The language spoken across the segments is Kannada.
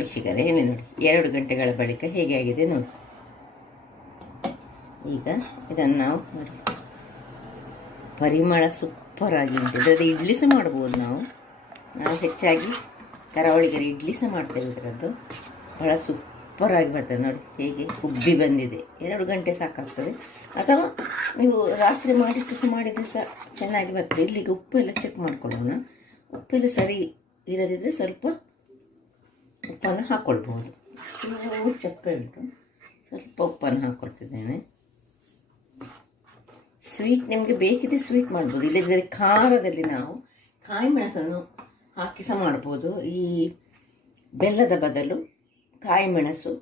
ವೀಕ್ಷಕರೇ ಹೇಳಿ ನೋಡಿ, 2 ಗಂಟೆಗಳ ಬಳಿಕ ಹೇಗೆ ಆಗಿದೆ ನೋಡಿ. ಈಗ ಇದನ್ನು ನಾವು ನೋಡಿ, ಪರಿಮಳ ಸೂಪರ್ ಆಗಿ ಉಂಟು. ಇದರಲ್ಲಿ ಇಡ್ಲಿ ಸಹ ಮಾಡ್ಬೋದು. ನಾವು ಹೆಚ್ಚಾಗಿ ಕರಾವಳಿಗರು ಇಡ್ಲಿ ಸಹ ಮಾಡ್ತೇವೆ. ಇದರದ್ದು ಬಹಳ ಸೂಪರ್ ಆಗಿ ಬರ್ತದೆ ನೋಡಿ. ಹೇಗೆ ಉಬ್ಬಿ ಬಂದಿದೆ. 2 ಗಂಟೆ ಸಾಕಾಗ್ತದೆ. ಅಥವಾ ನೀವು ರಾತ್ರಿ ಮಾಡಿಟ್ಟು ಸಹ ಮಾಡಿದರೆ ಸಹ ಚೆನ್ನಾಗಿ ಬರ್ತದೆ. ಇಲ್ಲಿಗೆ ಉಪ್ಪೆಲ್ಲ ಚೆಕ್ ಮಾಡ್ಕೊಳ್ಳೋಣ. ಉಪ್ಪೆಲ್ಲ ಸರಿ ಇರದಿದ್ದರೆ ಸ್ವಲ್ಪ ಉಪ್ಪನ್ನು ಹಾಕ್ಕೊಳ್ಬೋದು. ಚಪ್ಪೆ ಉಂಟು, ಸ್ವಲ್ಪ ಉಪ್ಪನ್ನು ಹಾಕ್ಕೊಳ್ತಿದ್ದೇನೆ. ಸ್ವೀಟ್ ನಿಮಗೆ ಬೇಕಿದ್ರೆ ಸ್ವೀಟ್ ಮಾಡ್ಬೋದು. ಇಲ್ಲದಿದ್ದರೆ ಖಾರದಲ್ಲಿ ನಾವು ಕಾಯಿ ಮೆಣಸನ್ನು ಹಾಕಿ ಸಹ ಮಾಡ್ಬೋದು. ಈ ಬೆಲ್ಲದ ಬದಲು ಕಾಯಿ ಮೆಣಸು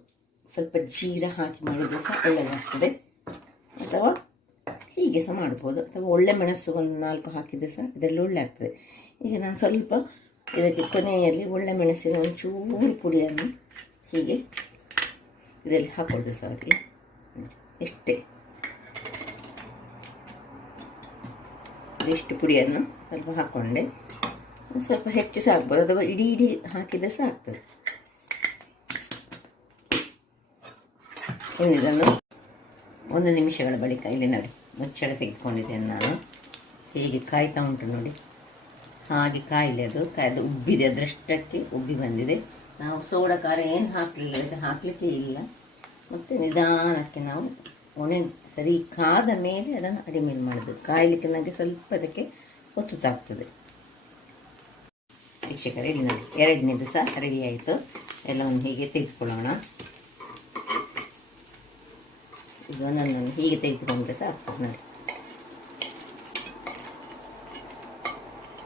ಸ್ವಲ್ಪ ಜೀರ ಹಾಕಿ ಮಾಡಿದರೆ ಸಹ ಒಳ್ಳೆಯದಾಗ್ತದೆ. ಅಥವಾ ಹೀಗೆ ಸಹ ಮಾಡ್ಬೋದು. ಅಥವಾ ಒಳ್ಳೆ ಮೆಣಸು 1-4 ಹಾಕಿದರೆ ಸಹ ಇದರಲ್ಲಿ ಒಳ್ಳೆ ಆಗ್ತದೆ. ಈಗ ನಾನು ಸ್ವಲ್ಪ ಇದಕ್ಕೆ ಕೊನೆಯಲ್ಲಿ ಒಳ್ಳೆ ಮೆಣಸಿನ ಒಂಚೂರು ಪುಡಿಯನ್ನು ಹೀಗೆ ಇದರಲ್ಲಿ ಹಾಕ್ಕೊಳ್ತೇವೆ ಸಹ. ಹಾಗೆ ಇಷ್ಟೇ, ಇಷ್ಟು ಪುಡಿಯನ್ನು ಸ್ವಲ್ಪ ಹಾಕ್ಕೊಂಡೆ. ಸ್ವಲ್ಪ ಹೆಚ್ಚು ಸಹ ಹಾಕ್ಬೋದು, ಅಥವಾ ಇಡೀ ಹಾಕಿದರೆ ಸಹ ಆಗ್ತದೆ. ಇದನ್ನು 1 ನಿಮಿಷಗಳ ಬಳಿಕ ಇಲ್ಲಿ ನೋಡಿ ಮುಚ್ಚಳ ತೆಗೆದುಕೊಂಡಿದ್ದೇನೆ ನಾನು. ಹೇಗೆ ಕಾಯ್ತಾ ಉಂಟು ನೋಡಿ. ಹಾಗೆ ಕಾಯಿಲೆ ಅದು ಉಬ್ಬಿದೆ, ಅದರಷ್ಟಕ್ಕೆ ಉಬ್ಬಿ ಬಂದಿದೆ. ನಾವು ಸೋಡಾ ಖಾರ ಏನು ಹಾಕಲಿಲ್ಲ, ಇದು ಹಾಕಲಿಕ್ಕೆ ಇಲ್ಲ. ಮತ್ತು ನಿಧಾನಕ್ಕೆ ನಾವು ಒಣೆ ಸರಿ ಕಾದ ಮೇಲೆ ಅದನ್ನು ಅಡಿಮೇಲೆ ಮಾಡಬೇಕು. ಕಾಯಲಿಕ್ಕೆ ನನಗೆ ಸ್ವಲ್ಪ ಅದಕ್ಕೆ ಒತ್ತುತ್ತಾಗ್ತದೆ. ವೀಕ್ಷಕರೇ ಇಲ್ಲಿ ನೋಡಿ, 2ನೇದು ಸಹ ರೆಡಿ ಆಯಿತು. ಎಲ್ಲವನ್ನು ಹೀಗೆ ತೆಗೆದುಕೊಳ್ಳೋಣ. ಇದು ಒಂದೊಂದನ್ನು ಹೀಗೆ ತೆಗೆದುಕೊಂಡ್ರೆ ಸಹ ಆಗ್ತದೆ ನೋಡಿ.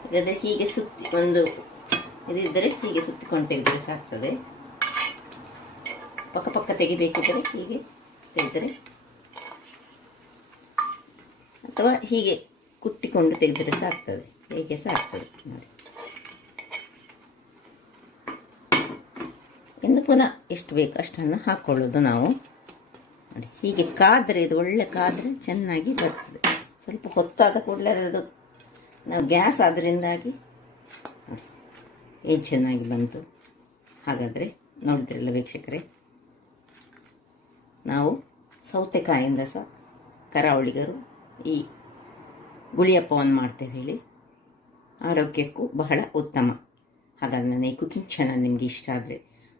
ಇಲ್ಲದೆ ಹೀಗೆ ಸುತ್ತಿ ಒಂದು ಇದಿದ್ದರೆ ಹೀಗೆ ಸುತ್ತಿಕೊಂಡು ತೆಗೆದರೆ ಸಾಕ್ತದೆ. ಪಕ್ಕ ತೆಗಿಬೇಕಿದ್ದರೆ ಹೀಗೆ ತೆಗೆದರೆ, ಅಥವಾ ಹೀಗೆ ಕುಟ್ಟಿಕೊಂಡು ತೆಗೆದರೆ ಸಾಕ್ತದೆ. ಹೇಗೆ ಸಹ ಆಗ್ತದೆ ನೋಡಿ. ಇನ್ನು ಪುನಃ ಎಷ್ಟು ಬೇಕು ಅಷ್ಟನ್ನು ಹಾಕ್ಕೊಳ್ಳೋದು ನಾವು ನೋಡಿ. ಹೀಗೆ ಕಾದರೆ, ಇದು ಒಳ್ಳೆ ಕಾದರೆ ಚೆನ್ನಾಗಿ ಬರ್ತದೆ. ಸ್ವಲ್ಪ ಹೊತ್ತಾದ ಕೂಡಲೇ ಅದು ನಾವು ಗ್ಯಾಸ್ ಆದ್ದರಿಂದಾಗಿ ಏನು ಚೆನ್ನಾಗಿ ಬಂತು. ಹಾಗಾದರೆ ನೋಡಿದ್ರಲ್ಲ ವೀಕ್ಷಕರೇ, ನಾವು ಸೌತೆಕಾಯಿಂದ ಸಹ ಕರಾವಳಿಗರು ಈ ಗುಳಿಯಪ್ಪವನ್ನು ಮಾಡ್ತೇವೆ ಹೇಳಿ. ಆರೋಗ್ಯಕ್ಕೂ ಬಹಳ ಉತ್ತಮ. ಹಾಗಾಗಿ ನನ್ನ ಈ ಕುಕಿಂಗ್ ಚಾನಲ್ ನಿಮಗೆ ಇಷ್ಟ ಆದರೆ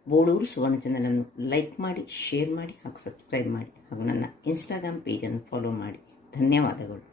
ಬೋಳೂರು ಸುವರ್ಣ ಚಾನಲನ್ನು ಲೈಕ್ ಮಾಡಿ, ಶೇರ್ ಮಾಡಿ ಹಾಗೂ ಸಬ್ಸ್ಕ್ರೈಬ್ ಮಾಡಿ. ಹಾಗೂ ನನ್ನ ಇನ್ಸ್ಟಾಗ್ರಾಮ್ ಪೇಜನ್ನು ಫಾಲೋ ಮಾಡಿ. ಧನ್ಯವಾದಗಳು.